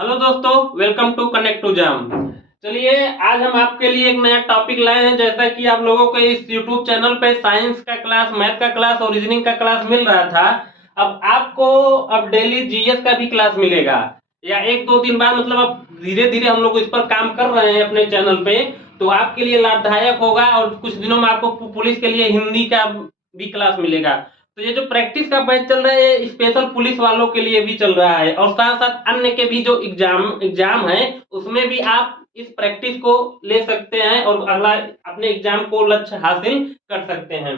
Hello दोस्तों, welcome to connect to जाम। चलिए, आज हम आपके लिए एक नया टॉपिक लाए हैं। जैसा कि आप लोगों को इस यूट्यूब चैनल पे साइंस का क्लास, मैथ का क्लास और रीजनिंग का क्लास मिल रहा था, अब आपको अब डेली जीएस का भी क्लास मिलेगा। या एक दो दिन बाद, मतलब अब धीरे धीरे हम लोग इस पर काम कर रहे हैं अपने चैनल पे, तो आपके लिए लाभदायक होगा। और कुछ दिनों में आपको पुलिस के लिए हिंदी का भी क्लास मिलेगा। तो ये जो प्रैक्टिस का बैच चल रहा है, ये स्पेशल पुलिस वालों के लिए भी चल रहा है, और साथ साथ अन्य के भी जो एग्जाम है, उसमें भी आप इस प्रैक्टिस को ले सकते हैं और अगला अपने एग्जाम को लक्ष्य हासिल कर सकते हैं।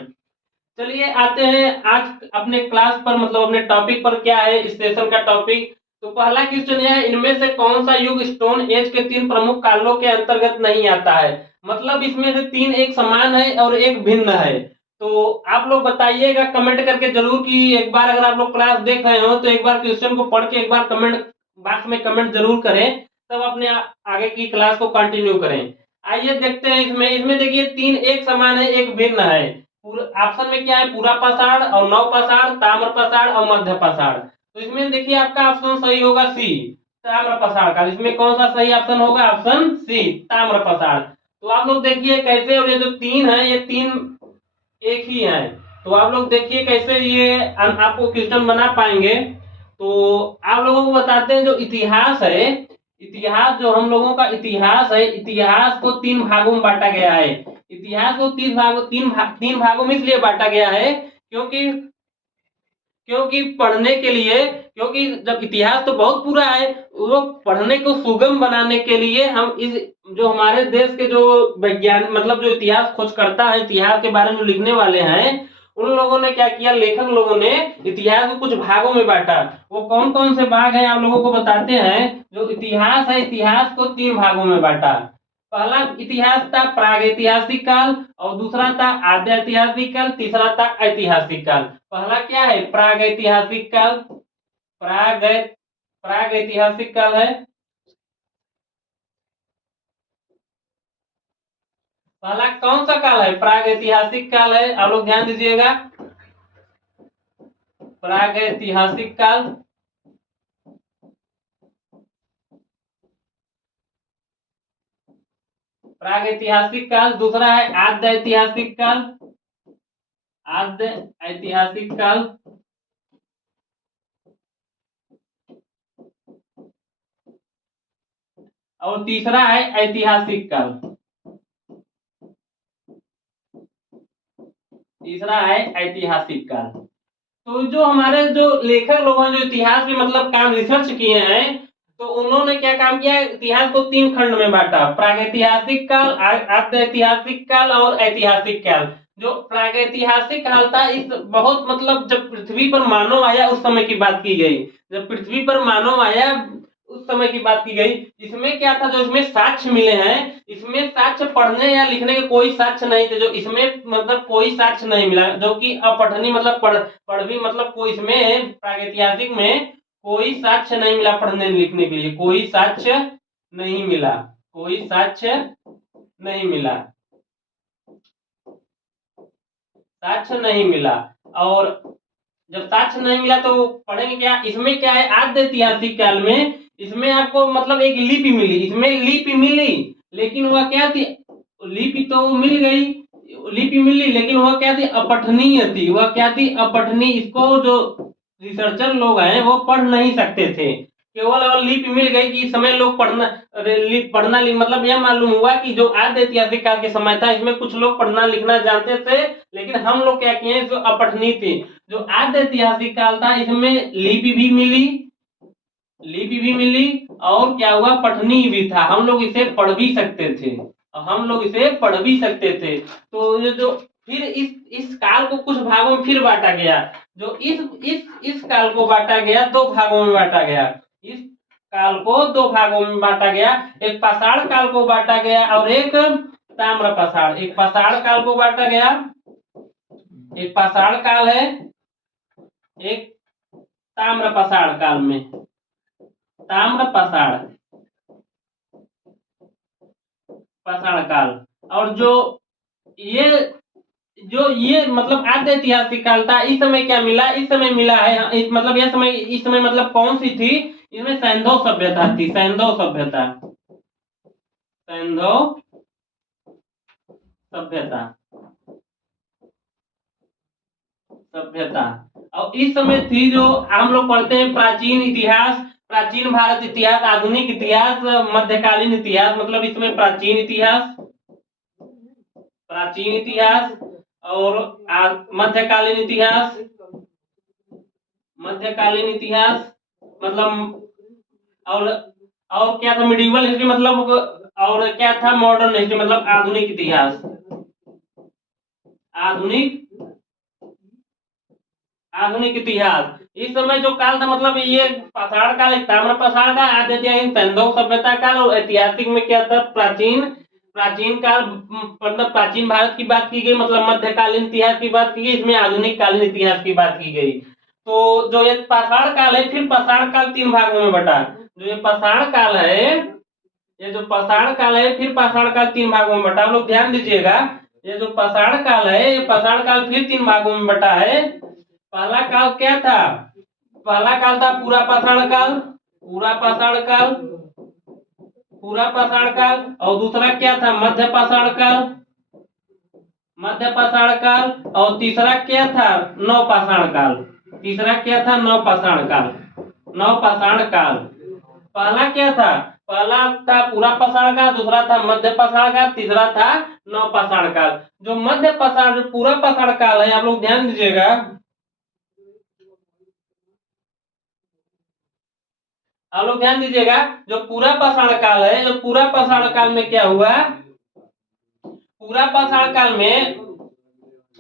चलिए आते हैं आज अपने क्लास पर, मतलब अपने टॉपिक पर। क्या है इस सेशन का टॉपिक? तो पहला क्वेश्चन है, इनमें से कौन सा युग स्टोन एज के तीन प्रमुख कालों के अंतर्गत नहीं आता है? मतलब इसमें से तीन एक समान है और एक भिन्न है। तो आप लोग बताइएगा कमेंट करके जरूर कि एक बार अगर आप लोग क्लास देख रहे हो तो एक बार क्वेश्चन को पढ़ के एक बार कमेंट बॉक्स में कमेंट जरूर करें, तब अपने आगे की क्लास को कंटिन्यू करें। आइए देखते हैं। इसमें इसमें देखिए, तीन एक समान है, एक भिन्न है। ऑप्शन में क्या है? पूरा पाषाण और नव पाषाण, ताम्र पाषाण और मध्य पाषाण। तो इसमें देखिए आपका ऑप्शन सही होगा सी, ताम्र पाषाण का। इसमें कौन सा सही ऑप्शन होगा? ऑप्शन सी, ताम्र पाषाण। तो आप लोग देखिए कैसे, और ये जो तीन है, ये तीन एक ही है। तो आप लोग देखिए कैसे ये आपको क्वेश्चन बना पाएंगे। तो आप लोगों को बताते हैं, जो इतिहास है, इतिहास जो हम लोगों का इतिहास है, इतिहास को तीन भागों में बांटा गया है। इतिहास को तीन भागों में इसलिए बांटा गया है क्योंकि क्योंकि पढ़ने के लिए, क्योंकि जब इतिहास तो बहुत पूरा है, वो पढ़ने को सुगम बनाने के लिए हम इस जो हमारे देश के जो वैज्ञानिक, मतलब जो इतिहास खोज करता है, इतिहास के बारे में लिखने वाले हैं, उन लोगों ने क्या किया, लेखक लोगों ने इतिहास को कुछ भागों में बांटा। वो कौन कौन से भाग हैं आप लोगों को बताते हैं। जो इतिहास है, इतिहास को तीन भागों में बांटा। पहला इतिहास था प्रागैतिहासिक काल, और दूसरा था आद्य ऐतिहासिक काल, तीसरा था ऐतिहासिक काल। पहला क्या है? प्रागैतिहासिक काल। प्राग प्रागैतिहासिक काल है। पहला कौन सा काल है? प्रागैतिहासिक काल है। आप लोग ध्यान दीजिएगा, प्रागैतिहासिक काल। प्रागैतिहासिक काल। दूसरा है आद्य ऐतिहासिक काल। आद्य ऐतिहासिक काल। और तीसरा है ऐतिहासिक काल। तीसरा है ऐतिहासिक काल। तो जो हमारे जो लेखक लोग हैं, जो इतिहास में मतलब काम रिसर्च किए हैं, तो उन्होंने क्या काम किया? इतिहास को तीन खंड में बांटा: प्रागैतिहासिक काल, आद्य ऐतिहासिक काल और ऐतिहासिक काल। जो प्रागैतिहासिक काल था, इस बहुत मतलब जब पृथ्वी पर मानव आया उस समय की बात की गई। जब पृथ्वी पर मानव आया उस समय की बात की गई। इसमें क्या था, जो इसमें साक्ष्य मिले हैं, इसमें साक्ष्य पढ़ने या लिखने के कोई साक्ष्य नहीं थे। जो इसमें मतलब कोई साक्ष्य नहीं मिला, जो कि अपठनीय, मतलब पढ़ भी, मतलब कोई इसमें प्रागैतिहासिक में कोई साक्ष्य नहीं मिला पढ़ने लिखने के लिए। कोई साक्ष्य नहीं मिला। कोई साक्ष्य नहीं मिला। साक्ष्य नहीं मिला। और जब साक्ष्य नहीं मिला तो पढ़ेंगे क्या? इसमें क्या है, आद्य ऐतिहासिक काल में इसमें आपको मतलब एक लिपि मिली। इसमें लिपि मिली, लेकिन वह क्या थी? लिपि तो मिल गई, लिपि मिली, लेकिन वह क्या थी? अपठनीय थी। वह क्या थी? अपठनीय। इसको जो रिसर्चर लोग हैं वो पढ़ नहीं सकते थे। केवल और लिपि मिल गई कि इस समय लोग पढ़ना, पढ़ना मतलब यह मालूम हुआ कि जो आद्य ऐतिहासिक काल के समय था, इसमें कुछ लोग पढ़ना लिखना जानते थे, लेकिन हम लोग क्या किए, जो अपठनीय थे। जो आद्य ऐतिहासिक काल था, इसमें लिपि भी मिली, लिपि भी मिली, और क्या हुआ? पठनीय भी था। हम लोग इसे पढ़ भी सकते थे, हम लोग इसे पढ़ भी सकते थे। तो ये जो फिर इस काल को कुछ भागों में फिर बांटा गया। जो इस काल को बांटा गया, दो भागों में बांटा गया। इस काल को दो भागों में बांटा गया। एक पाषाण काल को बांटा गया और एक ताम्र पाषाण। एक पाषाण काल को बांटा गया, एक पाषाण काल है, एक ताम्र पाषाण काल में। ताम्र पाषाण, पाषाण काल। और ये ये मतलब आद्य ऐतिहासिक काल था। इस समय क्या मिला? इस समय मिला है, मतलब यह समय, इस समय मतलब कौन सी थी? इसमें सैंधव सभ्यता थी, सैंधव सभ्यता, सैंधव सभ्यता, सभ्यता। और इस समय थी जो हम लोग पढ़ते हैं प्राचीन इतिहास, प्राचीन भारत इतिहास, आधुनिक इतिहास, मध्यकालीन इतिहास, मतलब इसमें प्राचीन इतिहास, प्राचीन इतिहास और मध्यकालीन इतिहास, मध्यकालीन इतिहास मतलब, और क्या था मिडिवल हिस्ट्री मतलब, और क्या था मॉडर्न हिस्ट्री मतलब आधुनिक इतिहास, आधुनिक, आधुनिक इतिहास। इस समय जो काल था मतलब ये पाषाण काल, एक ताम्र पाषाण का, आद्य ऐतिहासिक सैंधव सभ्यता काल, और ऐतिहासिक में क्या था प्राचीन, प्राचीन काल मतलब प्राचीन भारत की बात की गई, मतलब मध्यकालीन इतिहास की बात की गई, इसमें आधुनिक कालीन इतिहास की बात की गई। तो जो ये पाषाण काल है, फिर पाषाण काल 3 भागों में बटा। जो ये पाषाण काल है, ये जो पाषाण काल है फिर पाषाण काल 3 भागों में बटा। आप लोग ध्यान दीजिएगा, ये जो पाषाण काल है, ये पाषाण काल फिर 3 भागों में बटा है। पहला काल क्या था, पहला काल था पूरा पाषाण काल, पूरा पाषाण काल, पूरा पाषाण काल। और दूसरा क्या था मध्य पाषाण काल, मध्य पाषाण काल। और तीसरा क्या था नव पाषाण काल, तीसरा क्या था नव पाषाण काल, नव पाषाण काल। पहला क्या था, पहला था पूरा पाषाण काल, दूसरा था मध्य पाषाण काल, तीसरा था नव पाषाण काल। जो मध्य पाषाण, जो पूरा पाषाण काल है, आप लोग ध्यान दीजिएगा, आप लोग ध्यान दीजिएगा, जो पूरा पाषाण काल है, जो पूरा पाषाण काल में क्या हुआ, पूरा पाषाण काल में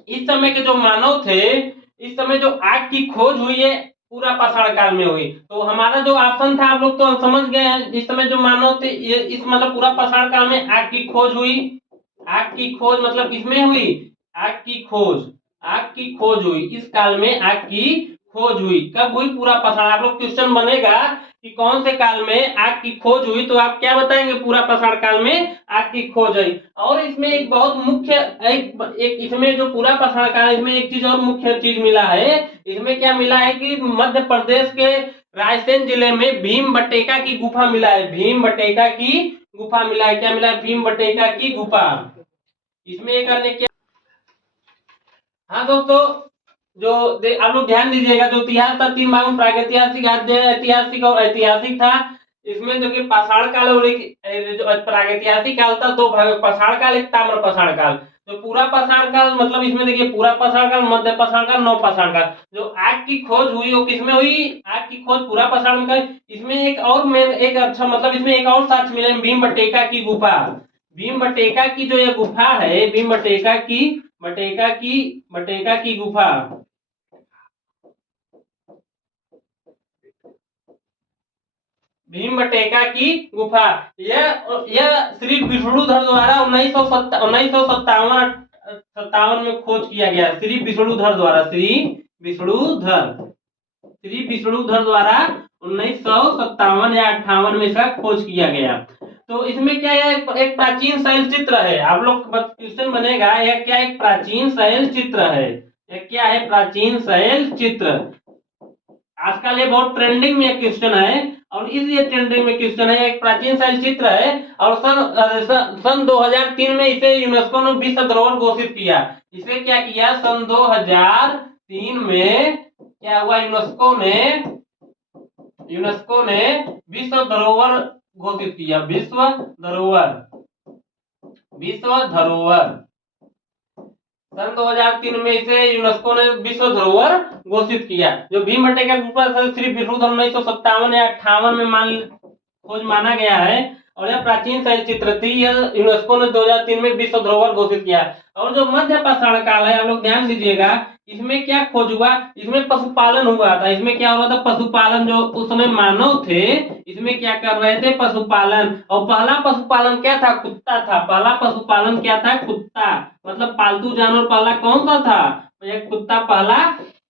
इस समय के जो मानव थे, इस समय जो आग की खोज हुई है पूरा पाषाण काल में हुई। तो हमारा जो ऑप्शन था आप लोग तो समझ गए हैं, इस समय जो मानव थे ये इस मतलब पूरा पाषाण काल में आग की खोज हुई। आग की खोज मतलब किसमें हुई, आग की खोज, आग की खोज हुई, इस काल में आग की खोज हुई। कब हुई, पूरा पाषाण। आप लोग क्वेश्चन बनेगा कि कौन से काल में आग की खोज हुई, तो आप क्या बताएंगे, पूरा पाषाण काल में आग की खोज हुई। और इसमें एक बहुत मुख्य एक इसमें जो पूरा पाषाण काल, इसमें एक चीज और मुख्य चीज मिला है। इसमें क्या मिला है कि मध्य प्रदेश के रायसेन जिले में भीम बटेका की गुफा मिला है, भीम बटेका की गुफा मिला है। क्या मिला है, भीम बटेका की गुफा। इसमें एक अन्य क्या, हाँ दोस्तों, जो आप लोग ध्यान दीजिएगा, जो इतिहास था 3 भागों, प्रागैतिहासिक, आद्य ऐतिहासिक और ऐतिहासिक था। इसमें जो कि पाषाण काल और जो प्रागैतिहासिक काल था 2 भाग, पाषाण काल एक ताम्र पाषाण काल। जो पूरा पाषाण काल मतलब इसमें देखिए पूरा पाषाण काल, मध्य पाषाण काल, नव पाषाण काल। जो आग की खोज हुई वो किसमें हुई, आग की खोज पूरा पाषाण काल। इसमें एक और मेन एक अच्छा मतलब इसमें एक और साक्ष्य मिले, भीम बटेका की गुफा। भीम बटेका की जो ये गुफा है, भीम बटेका की, बटेका की, बटेका की गुफा, भीम बटेका की गुफा, यह श्री विष्णुधर द्वारा 1957 में खोज किया गया। श्री विष्णुधर द्वारा, श्री विष्णुधर, श्री विष्णुधर द्वारा 1957 या 58 में इसका खोज किया गया। तो इसमें क्या है, एक प्राचीन शैल चित्र है। आप लोग क्वेश्चन बनेगा यह क्या, एक प्राचीन शैल चित्र है, यह क्या है, प्राचीन शैल चित्र। आजकल ये बहुत ट्रेंडिंग में क्वेश्चन है, और इस ये ट्रेंडिंग में क्वेश्चन है, एक प्राचीन शैल चित्र है। और सन 2003 में इसे यूनेस्को ने विश्व धरोहर घोषित किया। इसे क्या किया, सन 2003 में क्या हुआ, यूनेस्को ने विश्व धरोहर घोषित किया, विश्व धरोहर, विश्व धरोहर। सन 2003 में इसे यूनेस्को ने विश्व धरोहर घोषित किया। जो भीम बटेका गुफा श्री विष्णुधर 1957 या 58 में खोज माना गया है, और यह प्राचीन शैल चित्र थी। यह यूनेस्को ने 2003 में विश्व धरोहर घोषित किया। और जो मध्य पाषाण काल है, आप लोग ध्यान दीजिएगा, इसमें क्या खोज हुआ, इसमें पशुपालन हुआ था। इसमें क्या हो रहा था, पशुपालन। जो उस समय मानव थे इसमें क्या कर रहे थे, पशुपालन। और पहला पशुपालन क्या था, कुत्ता था। पहला पशुपालन क्या था, कुत्ता, मतलब पालतू जानवर पहला कौन सा था, एक कुत्ता पहला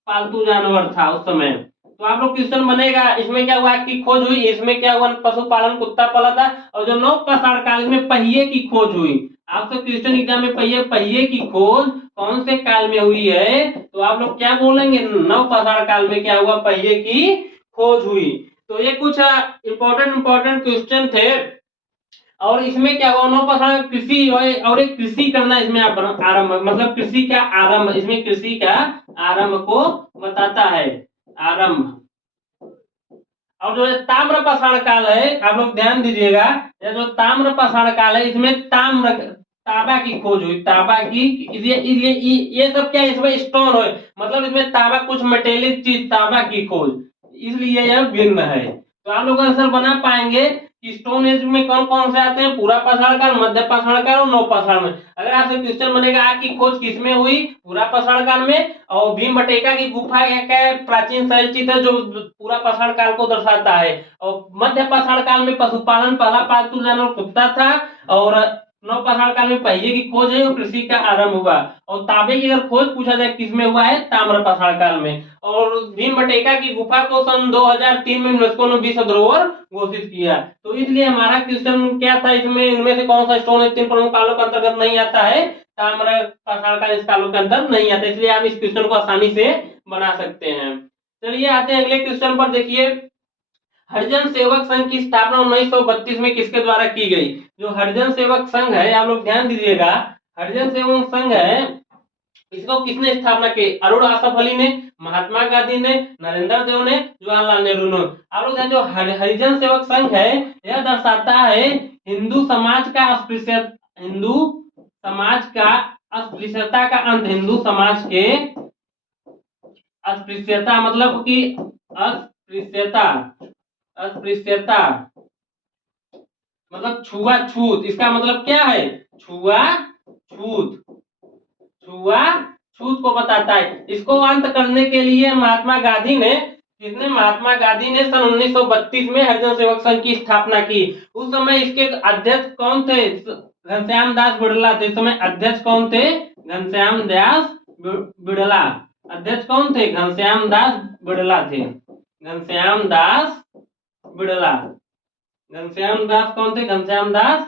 पालतू जानवर था उस समय। तो आप लोग क्वेश्चन बनेगा, इसमें क्या हुआ की खोज हुई, इसमें क्या हुआ, पशुपालन, कुत्ता पाला था। और जो नव पाषाण काल में पहिए की खोज हुई। आपसे क्वेश्चन एग्जाम में पहिए, पहिए की खोज कौन से काल में हुई है, तो आप लोग क्या बोलेंगे, नव पाषाण काल में क्या हुआ, पहिए की खोज हुई। तो ये कुछ इम्पोर्टेंट क्वेश्चन थे। और इसमें क्या हुआ, नौपाषाण कृषि और एक कृषि करना इसमें आप आरंभ, मतलब कृषि का आरंभ, इसमें कृषि का आरंभ को बताता है, आरंभ। और जो ताम्रपाषाण काल है, आप लोग ध्यान दीजिएगा, ये जो ताम्रपाषाण काल है इसमें तांबा की खोज हुई, तांबा की, ये सब क्या है, इसमें स्टोन है, मतलब इसमें तांबा, कुछ मेटेलिक चीज, तांबा की खोज, इसलिए यह भिन्न है। तो आप लोग आंसर बना पाएंगे कि स्टोन एज में कौन कौन से आते हैं, पूरा पाषाण काल, मध्य पाषाण काल और नवपाषाण में। अगर आपसे क्वेश्चन बनेगा आग की खोज किसमें हुई, पूरा पाषाण काल में, और भीमबटका की गुफा क्या प्राचीन शैलचित्र है जो पूरा पाषाण काल को दर्शाता है, और मध्य पाषाण काल में पशुपालन, पहला पालतू जानवर कुत्ता था, और नवपाषाण काल में पहिए की खोज है और कृषि का आरंभ हुआ। और तांबे की अगर खोज पूछा जाए किसमें हुआ है, ताम्रपाषाण काल में। और भीमबटका की गुफा को सन 2003 में यूनेस्को ने विश्व धरोहर घोषित किया। तो इसलिए हमारा क्वेश्चन क्या था, इसमें इनमें से कौन सा स्टोन तीन प्रमुख कालों के अंतर्गत नहीं आता है, ताम्रपाषाण काल इस कालों के अंदर नहीं आता, इसलिए आप इस क्वेश्चन को आसानी से बना सकते हैं। चलिए आते हैं अगले क्वेश्चन पर। देखिए, हरिजन सेवक संघ की स्थापना 1932 में किसके द्वारा की गई। जो हरिजन सेवक संघ है, आप लोग ध्यान दीजिएगा, हरिजन सेवक संघ है, इसको किसने स्थापना की, अरुण आसफ अली ने, महात्मा गांधी ने, नरेंद्र देव ने, जवाहरलाल नेहरू ने। आप लोग जो हरिजन सेवक संघ है, यह दर्शाता है हिंदू समाज का अस्पृश्यता, हिंदू समाज का अस्पृश्यता का अंत, हिंदू समाज के अस्पृश्यता, मतलब कि अस्पृश्यता, अस्पृश्यता मतलब छुआछूत, इसका मतलब क्या है, छुआछूत, छुआछूत को बताता है। इसको अंत करने के लिए महात्मा गांधी ने, किसने, महात्मा गांधी ने सन 1932 में हरिजन सेवक संघ की स्थापना की। उस समय इसके अध्यक्ष कौन थे, घनश्याम दास बिड़ला थे। इस समय अध्यक्ष कौन थे, घनश्याम दास बिड़ला। अध्यक्ष कौन थे, घनश्याम दास बिड़ला थे, घनश्याम दास बिड़ला। घनश्याम दास कौन थे, घनश्याम दास,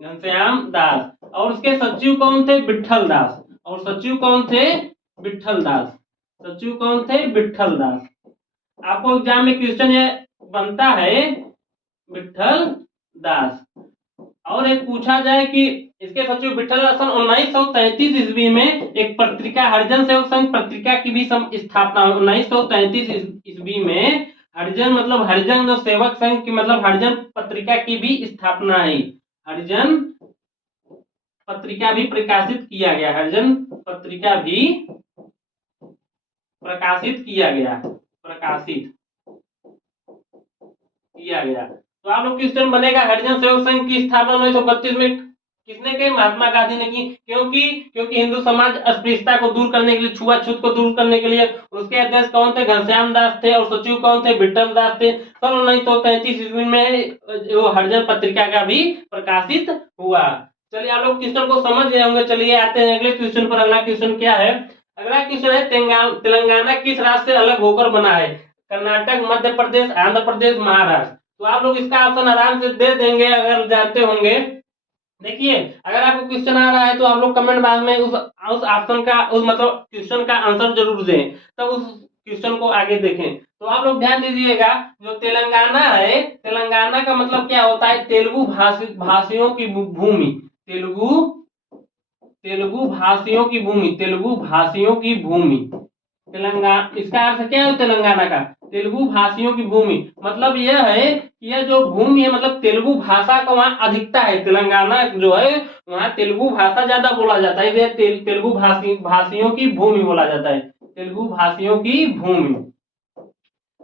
घनश्याम दास। और उसके सचिव कौन थे, विठल दास। और सचिव कौन थे, विठल दास। सचिव कौन थे, विठल दास। आपको एग्जाम में क्वेश्चन ये बनता है, विठल दास। और एक पूछा जाए कि इसके सचिव विठल दास सन 1933 ईस्वी में एक पत्रिका, हरिजन सेवक संघ पत्रिका की भी स्थापना 1933 ईस्वी में, हरिजन मतलब हरिजन जो सेवक संघ की मतलब हरिजन पत्रिका की भी स्थापना है, हरिजन पत्रिका भी प्रकाशित किया गया, हरिजन पत्रिका भी प्रकाशित किया गया, प्रकाशित किया गया। तो आप लोग क्वेश्चन बनेगा, हरिजन सेवक संघ की स्थापना 1932 में किसने की, महात्मा गांधी ने की। क्योंकि हिंदू समाज अस्पृश्यता को दूर करने के लिए, छुआछूत को दूर करने के लिए, उसके अध्यक्ष कौन थे, घनश्याम दास थे, और सचिव कौन थे, विठल दास थे। सन 1933 ईस्वी में वो हरिजन पत्रिका का भी प्रकाशित हुआ। चलिए आप लोग क्वेश्चन को समझ गए होंगे। चलिए आते हैं अगले क्वेश्चन पर। अगला क्वेश्चन क्या है, अगला क्वेश्चन है, तेलंगाना किस राज्य से अलग होकर बना है, कर्नाटक, मध्य प्रदेश, आंध्र प्रदेश, महाराष्ट्र। तो आप लोग इसका ऑप्शन आराम से दे देंगे अगर जानते होंगे। देखिए, अगर आपको क्वेश्चन आ रहा है तो आप लोग कमेंट बॉक्स में उस ऑप्शन का, उस मतलब क्वेश्चन का आंसर जरूर दें, तब उस क्वेश्चन को आगे देखें। तो आप लोग ध्यान दीजिएगा, जो तेलंगाना है, तेलंगाना का मतलब क्या होता है, तेलुगु भाषियों की भूमि, तेलुगु भाषियों की भूमि, तेलुगु भाषियों की भूमि। तेलंगाना, इसका अर्थ क्या है तेलंगाना का, तेलुगु भाषियों की भूमि। मतलब यह है कि यह जो भूमि है, मतलब तेलुगु भाषा का वहाँ अधिकता है, तेलंगाना जो है वहाँ तेलुगु भाषा ज्यादा बोला जाता है, इसलिए तेलुगु भाषियों की भूमि बोला जाता है, तेलुगु भाषियों की भूमि।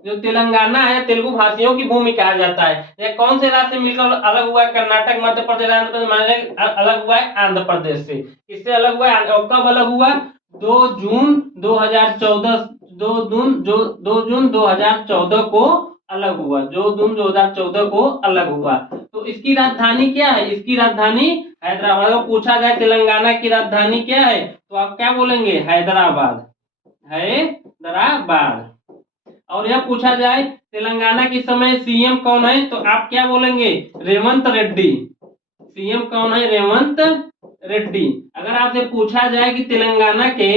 जो तेलंगाना है, तेलुगु भाषियों की भूमि कहा जाता है। यह कौन से राज्य से मिलकर अलग हुआ है, कर्नाटक, मध्य प्रदेश, आंध्र प्रदेश, अलग हुआ है आंध्र प्रदेश से। किससे अलग हुआ है, और कब अलग हुआ, 2 जून 2014, 2 जून 2014 को अलग हुआ, 2 जून 2014 को अलग हुआ। तो इसकी राजधानी क्या है, इसकी राजधानी हैदराबाद। पूछा जाए तेलंगाना की राजधानी क्या है, तो आप क्या बोलेंगे, हैदराबाद, हैदराबाद। और यह पूछा जाए तेलंगाना के समय सीएम कौन है, तो आप क्या बोलेंगे, रेवंत रेड्डी। सीएम कौन है, रेवंत रेड्डी। अगर आपसे पूछा जाए कि तेलंगाना के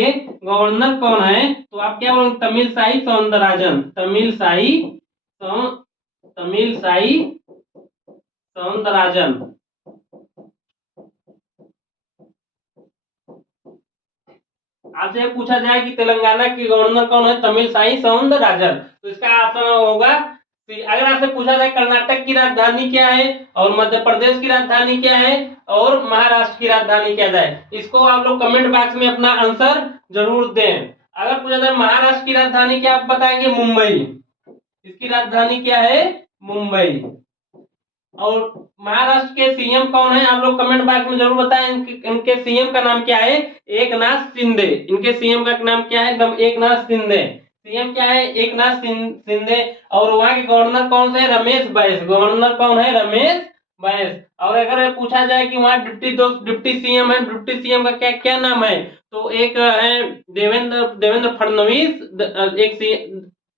गवर्नर कौन है, तो आप क्या बोलोगे, तमिलसाई सौंदरराजन, तमिलसाई सौंदरराजन। आपसे पूछा जाए कि तेलंगाना की गवर्नर कौन है, तमिलसाई सौंदरराजन, तो इसका ऑप्शन होगा सी। अगर आपसे पूछा जाए कर्नाटक की राजधानी क्या है, और मध्य प्रदेश की राजधानी क्या है, और महाराष्ट्र की राजधानी क्या है, इसको आप लोग कमेंट बॉक्स में अपना आंसर जरूर दें। अगर पूछा जाए महाराष्ट्र की राजधानी क्या, आप बताएंगे मुंबई, इसकी राजधानी क्या है, मुंबई। और महाराष्ट्र के सीएम कौन है, आप लोग कमेंट बॉक्स में जरूर बताएं, इनके सीएम का नाम क्या है, एकनाथ शिंदे। इनके सीएम का नाम क्या है, एकदम एकनाथ शिंदे। सीएम क्या है, एकनाथ शिंदे। और वहां के गवर्नर कौन से, रमेश बैस। गवर्नर कौन है, रमेश बैस। और अगर पूछा जाए कि वहां डिप्टी सीएम है, डिप्टी सीएम का क्या क्या नाम है, तो एक है देवेंद्र फडणवीस,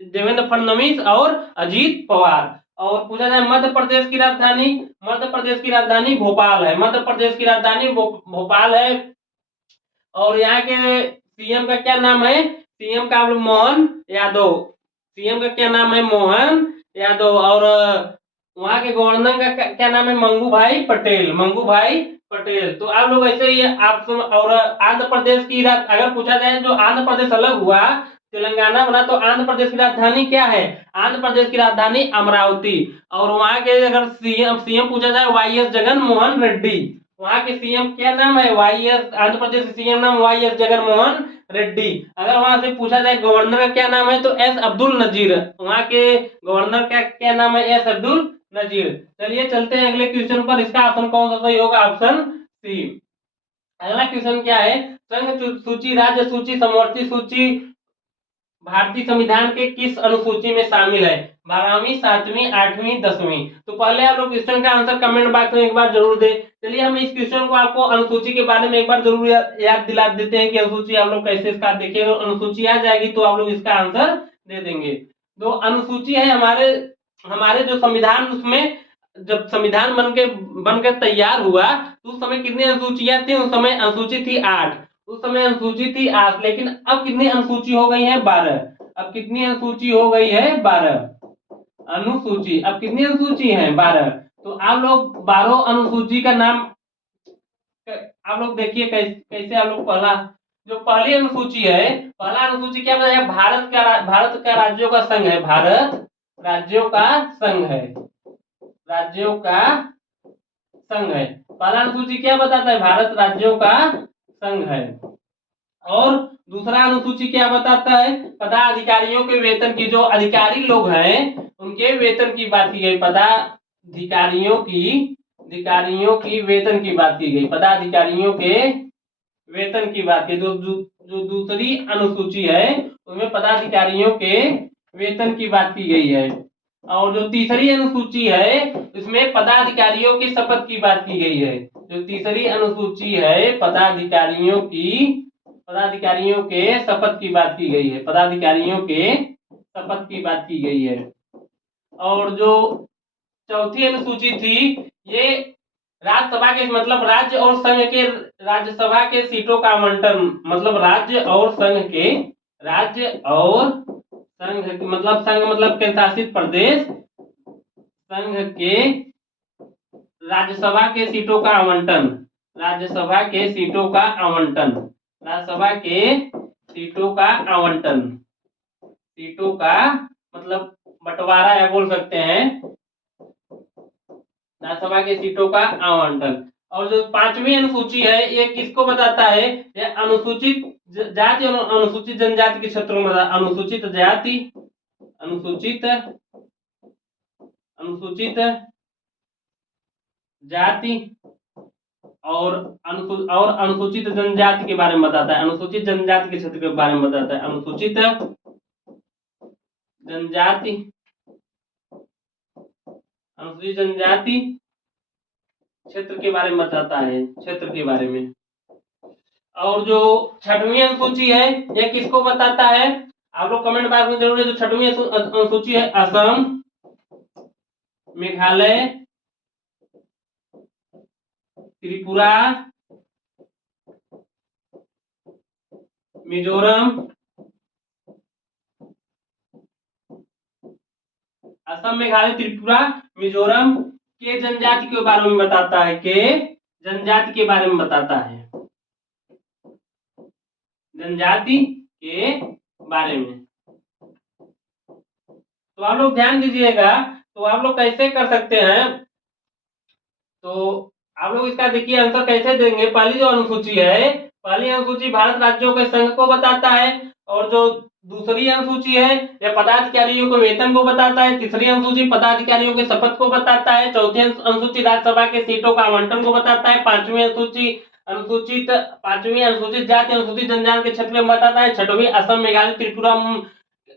देवेंद्र फडणवीस और अजीत पवार। और पूछा जाए मध्य प्रदेश की राजधानी, मध्य प्रदेश की राजधानी भोपाल है, मध्य प्रदेश की राजधानी भोपाल है। और यहाँ के सीएम का क्या नाम है, सीएम का मोहन यादव, सीएम का क्या नाम है, मोहन यादव। और वहां के गवर्नर का क्या नाम है, मंगू भाई पटेल, मंगू भाई पटेल। तो आप लोग ऐसे ही आप और आंध्र प्रदेश की अगर पूछा जाए, जो आंध्र प्रदेश अलग हुआ, तेलंगाना बना, तो आंध्र प्रदेश की राजधानी क्या है, आंध्र प्रदेश की राजधानी अमरावती। और वहां के अगर सीएम सीएम पूछा जाए, वाई एस जगन मोहन रेड्डी। वहां के सीएम क्या नाम है, वाई एस, आंध्र प्रदेश के सीएम नाम वाई एस जगन मोहन रेड्डी। अगर वहां से पूछा जाए गवर्नर का क्या नाम है, तो एस अब्दुल नजीर। वहां के गवर्नर का क्या नाम है, एस अब्दुल नजीर। चलिए चलते हैं अगले क्वेश्चन पर, इसका ऑप्शन कौन सा सही होगा, ऑप्शन सी। अगला क्वेश्चन क्या है, संघ सूची, राज्य सूची, समवर्ती सूची भारतीय संविधान के किस अनुसूची में शामिल है, 12वीं, 7वीं, 8वीं, 10वीं। तो पहले आप लोग क्वेश्चन का आंसर कमेंट बॉक्स में एक बार जरूर दें। चलिए हम इस क्वेश्चन को आपको अनुसूची के बारे में एक बार जरूर याद दिला देते हैं कि अनुसूची आप लोग कैसे इसका देखिए, अनुसूची आ जाएगी तो आप लोग इसका आंसर दे देंगे। तो अनुसूची है हमारे हमारे जो संविधान, उसमें जब संविधान बनकर तैयार हुआ, तो उस समय कितनी अनुसूचियां थी, उस समय अनुसूची थी 8। उस समय अनुसूची थी 8, लेकिन अब कितनी अनुसूची हो गई है, 12। अब कितनी अनुसूची हो गई है, 12 अनुसूची। अब कितनी अनुसूची है, 12। तो आप लोग 12 अनुसूची का नाम आप लोग देखिए, कैसे आप लोग पहला, जो पहली अनुसूची है, पहला अनुसूची क्या बताया, भारत का राज्यों का संघ है, भारत राज्यों का संघ है, राज्यों का संघ है। पहला अनुसूची क्या बताता है, भारत राज्यों का संघ है। और दूसरा अनुसूची क्या बताता है, पदाधिकारियों के वेतन की, जो अधिकारी लोग हैं उनके वेतन की बात की गई, अधिकारियों की वेतन की बात की गई, पदाधिकारियों के वेतन की बात की। जो दूसरी अनुसूची है उसमें पदाधिकारियों के वेतन की बात की गई है। और जो तीसरी अनुसूची है उसमें पदाधिकारियों की शपथ की बात की गई है। जो तीसरी अनुसूची है, पदाधिकारियों के शपथ की बात की गई है, पदाधिकारियों के शपथ की बात की गई है। और जो चौथी अनुसूची थी, ये राज्यसभा के, मतलब राज्य और संघ के, राज्यसभा के सीटों का आवंटन, मतलब राज्य और संघ के, राज्य और संघ मतलब संघ मतलब केंद्र शासित प्रदेश, संघ के राज्यसभा के सीटों का आवंटन, राज्यसभा के सीटों का आवंटन, राज्यसभा के सीटों का आवंटन, सीटों का मतलब बंटवारा या बोल सकते हैं, राज्यसभा के सीटों का आवंटन। और जो पांचवी अनुसूची है, ये किसको बताता है, ये अनुसूचित जाति और अनुसूचित जनजाति के क्षेत्रों में, अनुसूचित जाति, अनुसूचित जाति और अनुसूचित जनजाति के बारे में बताता है, अनुसूचित जनजाति के क्षेत्र के बारे में बताता है, अनुसूचित जनजाति, अनुसूचित जनजाति क्षेत्र के बारे में बताता है, क्षेत्र के बारे में। और जो छठवीं अनुसूची है, ये किसको बताता है, आप लोग कमेंट बॉक्स में जरूर। जो छठवीं अनुसूची है, असम, मेघालय, त्रिपुरा, मिजोरम, असम, मेघालय, त्रिपुरा, मिजोरम के जनजाति के बारे में बताता है, के जनजाति के बारे में बताता है, जनजाति के बारे में। तो आप लोग ध्यान दीजिएगा, तो आप लोग कैसे कर सकते हैं, तो आप लोग इसका देखिए आंसर कैसे देंगे। पहली जो अनुसूची है, पहली अनुसूची भारत राज्यों के संघ को बताता है, और जो दूसरी अनुसूची है यह पदाधिकारियों के वेतन को बताता है, तीसरी अनुसूची पदाधिकारियों के शपथ को बताता है, चौथी अनुसूची राज्यसभा के सीटों का आवंटन को बताता है, पांचवी अनुसूचित जाति अनुसूचित जनजाति के क्षेत्र में बताता है, छठवीं असम, मेघालय, त्रिपुरा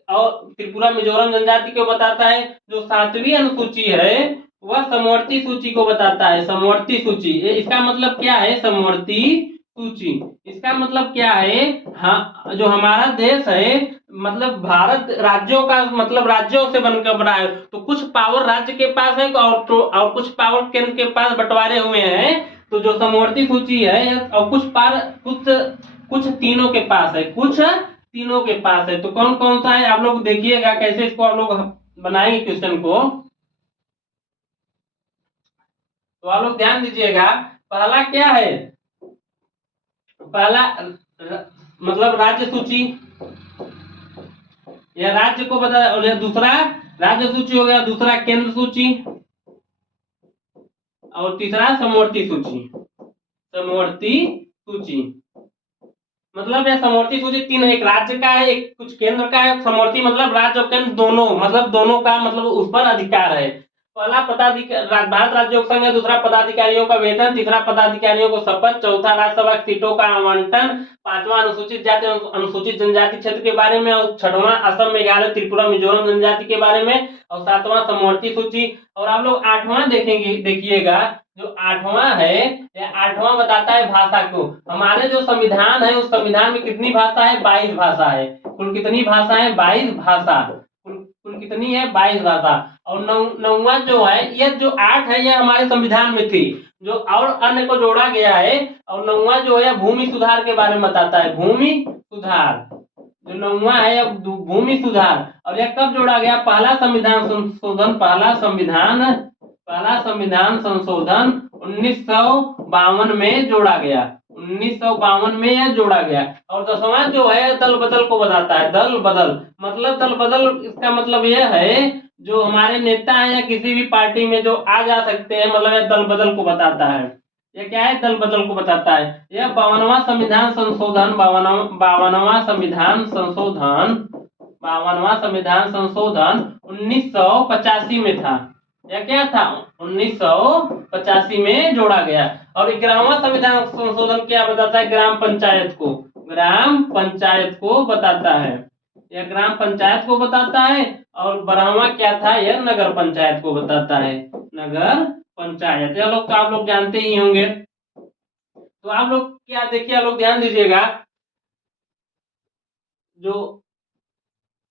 और त्रिपुरा मिजोरम जनजाति को बताता है। जो सातवीं अनुसूची है वह समवर्ती सूची को बताता है, समवर्ती सूची। इसका मतलब क्या है समवर्ती सूची? इसका मतलब क्या है, हाँ, जो हमारा देश है मतलब भारत राज्यों का मतलब राज्यों से बनकर बना है, तो कुछ पावर राज्य के पास है और कुछ पावर केंद्र के पास बंटवारे हुए हैं। तो जो समवर्ती सूची है और कुछ तीनों के पास है, कुछ तीनों के पास है। तो कौन कौन सा है आप लोग देखिएगा कैसे इसको आप लोग बनाएंगे क्वेश्चन को। तो आप लोग ध्यान दीजिएगा, पहला क्या है, पहला मतलब राज्य सूची, यह राज्य को बता, और यह दूसरा राज्य सूची हो गया, दूसरा केंद्र सूची, और तीसरा समवर्ती सूची। समवर्ती सूची मतलब यह समवर्ती सूची तीन है, एक राज्य का है, एक कुछ केंद्र का है, समवर्ती मतलब राज्य और केंद्र दोनों, मतलब दोनों का मतलब उस पर अधिकार है। पहला भारत राज्यों का संघ है, दूसरा पदाधिकारियों का वेतन, तीसरा पदाधिकारियों को शपथ, चौथा राज्यसभा सीटों का आवंटन, पांचवा अनुसूचित जाति अनुसूचित जनजाति क्षेत्र के बारे में, और छठवां असम, मेघालय, त्रिपुरा, मिजोरम जनजाति के बारे में, और सातवां समवर्ती सूची। और आप लोग आठवां देखेंगे, देखिएगा जो आठवां है, यह आठवां बताता है भाषा को। हमारे जो संविधान है उस संविधान में कितनी भाषा है, 22 भाषा है। कुल कितनी भाषा है, 22 भाषा। कुल कितनी है, 22 भाषा। और नौवा जो है, यह जो 8 है यह हमारे संविधान में थी, जो और अन्य को जोड़ा गया है। और नौवा जो है भूमि सुधार के बारे में बताता है, भूमि सुधार। जो नौवा है भूमि सुधार, और यह कब जोड़ा गया, पहला संविधान संशोधन, पहला संविधान संशोधन 1952 में जोड़ा गया, 1952 में यह जोड़ा गया। और 10वां जो है दल बदल को बताता है, दल बदल मतलब दल बदल, इसका मतलब यह है जो हमारे नेता हैं या किसी भी पार्टी में जो आ जा सकते हैं, मतलब यह दल बदल को बताता है। यह क्या है, दल बदल को बताता है। यह 52वां संविधान संशोधन, 52वां संविधान संशोधन, 52वां संविधान संशोधन 1985 में था। यह क्या था, 1985 में जोड़ा गया। और 11वां संविधान संशोधन क्या बताता है, ग्राम पंचायत को, ग्राम पंचायत को बताता है, यह ग्राम पंचायत को बताता है। और 12वां क्या था, यह नगर पंचायत को बताता है, नगर पंचायत। यह लोग तो आप लोग जानते ही होंगे। तो आप लोग क्या देखिए, आप लोग ध्यान दीजिएगा, जो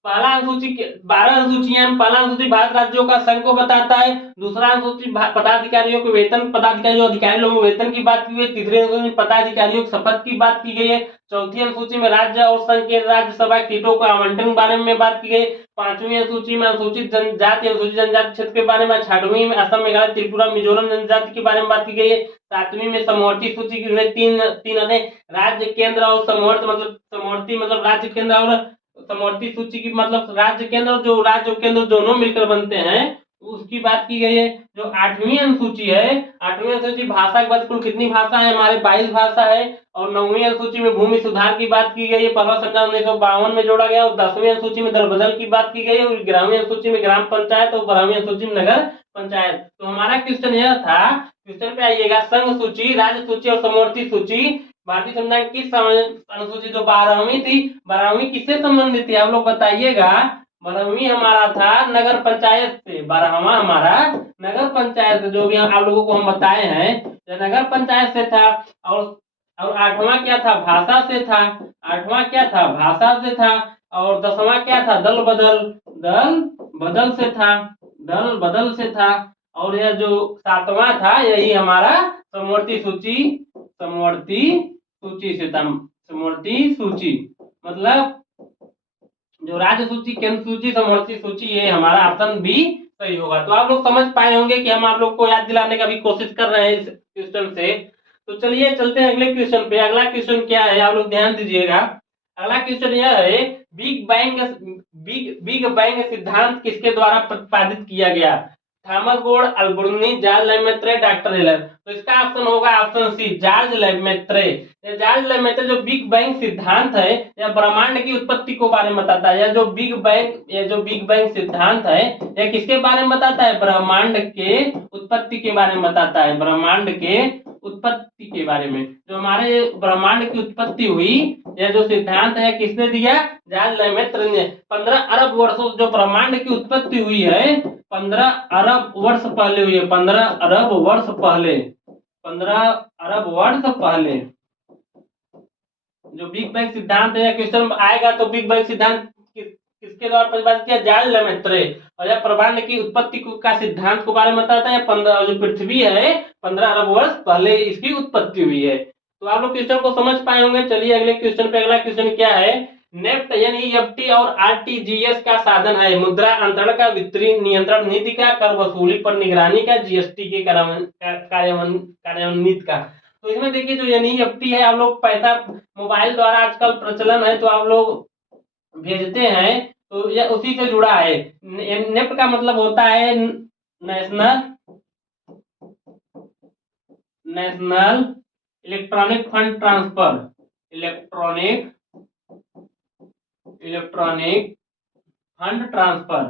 पहला अनुसूची 12 अनुसूचियां, पहला अनुसूची भारत राज्यों का संघ को बताता है, दूसरा अनुसूची पदाधिकारियों के वेतन, पदाधिकारी अधिकारी लोगों के वेतन की बात की गई, तीसरी अनुसूची पदाधिकारियों की शपथ की बात की गई है, चौथी अनुसूची में राज्य और संघ के राज्यसभा सीटों को आवंटन के बारे में बात की गई, पांचवी अनुसूची में अनुसूचित जनजाति अनुसूचित जनजाति क्षेत्र के बारे में, छठवीं में असम, मेघालय, त्रिपुरा, मिजोरम जनजाति के बारे में बात की गई है, सातवीं में समवर्ती सूची की तीन राज्य, केंद्र और समवर्त मतलब समवर्ती मतलब राज्य, केंद्र और समवर्ती सूची की मतलब राज्य केंद्र, जो राज्य केंद्र दोनों मिलकर बनते हैं, उसकी बात की गई है। जो 8वीं अनुसूची है, 8वीं अनुसूची भाषा की बात, कुल कितनी भाषा है, हमारे 22 भाषा है। और 9वीं अनुसूची में भूमि सुधार की बात की गई है, पहला संविधान 1952 में जोड़ा गया। और 10वीं अनुसूची में दल बदल की बात की गई है, और 11वीं अनुसूची में ग्राम पंचायत, और 12वीं अनुसूची में नगर पंचायत। तो हमारा क्वेश्चन यह था, क्वेश्चन पे आइएगा, संघ सूची, राज्य सूची और समवर्ती सूची भारतीय संविधान किस अनुसूची, जो 12वीं थी, 12वीं किससे संबंधित थी आप लोग बताइएगा। 12वीं हमारा था नगर पंचायत से, 12वां हमारा नगर पंचायत, जो भी आप लोगों को हम बताए हैं, नगर पंचायत से था। और 8वां क्या था, भाषा से था, 8वां क्या था, भाषा से था। और 10वां क्या था, दल बदल से था, दल बदल से था। और यह जो 7वां था, यही हमारा समवर्ती सूची, समवर्ती सूची से था, समवर्ती सूची। मतलब जो राज्य सूची, केंद्र सूची, समवर्ती सूची, ये हमारा ऑप्शन बी सही होगा। तो आप लोग समझ पाए होंगे कि हम आप लोग को याद दिलाने का भी कोशिश कर रहे हैं इस क्वेश्चन से। तो चलिए चलते हैं अगले क्वेश्चन पे। अगला क्वेश्चन क्या है, आप लोग ध्यान दीजिएगा। अगला क्वेश्चन यह है, बिग बैंग सिद्धांत किसके द्वारा प्रतिपादित किया गया? थॉमस बोर्ड, अल्बर्नी, जॉर्ज लेमेत्रे, डॉक्टर टेलर। तो इसका ऑप्शन होगा option C, George Lemaitre. George Lemaitre जो बिग बैंग सिद्धांत है, यह ब्रह्मांड की उत्पत्ति को बारे में बताता है। यह जो बिग बैंग सिद्धांत है, यह किसके बारे में बताता है? ब्रह्मांड के उत्पत्ति के बारे में बताता है। ब्रह्मांड के उत्पत्ति के बारे में, जो हमारे ब्रह्मांड की उत्पत्ति हुई, यह जो सिद्धांत है किसने दिया? जॉर्ज लेमेत्रे ने। 15 अरब वर्षों जो ब्रह्मांड की उत्पत्ति हुई है, 15 अरब वर्ष पहले हुई है। 15 अरब वर्ष पहले, 15 अरब वर्ष पहले जो बिग बैंग सिद्धांत है, क्वेश्चन आएगा तो बिग बैंग सिद्धांत किसके द्वारा प्रतिपादित किया? George Lemaître. और यह ब्रह्मांड की उत्पत्ति का सिद्धांत के बारे में बताता है। 15 जो पृथ्वी है, 15 अरब वर्ष पहले इसकी उत्पत्ति हुई है। तो आप लोग क्वेश्चन को समझ पाए होंगे। चलिए अगले क्वेश्चन पे। अगला क्वेश्चन क्या है? नेफ्ट एनईएफटी और आरटीजीएस का साधन है। मुद्रा अंतरण का, वित्तीय नियंत्रण नीति का, कर वसूली पर निगरानी का, जीएसटी के कार्यान्वित का। तो इसमें देखिए जो एनईएफटी है, आप लोग पैसा मोबाइल द्वारा आजकल प्रचलन है, तो आप लोग भेजते हैं, तो यह उसी से जुड़ा है। नेफ्ट का मतलब होता है national national electronic fund transfer. Electronic fund transfer.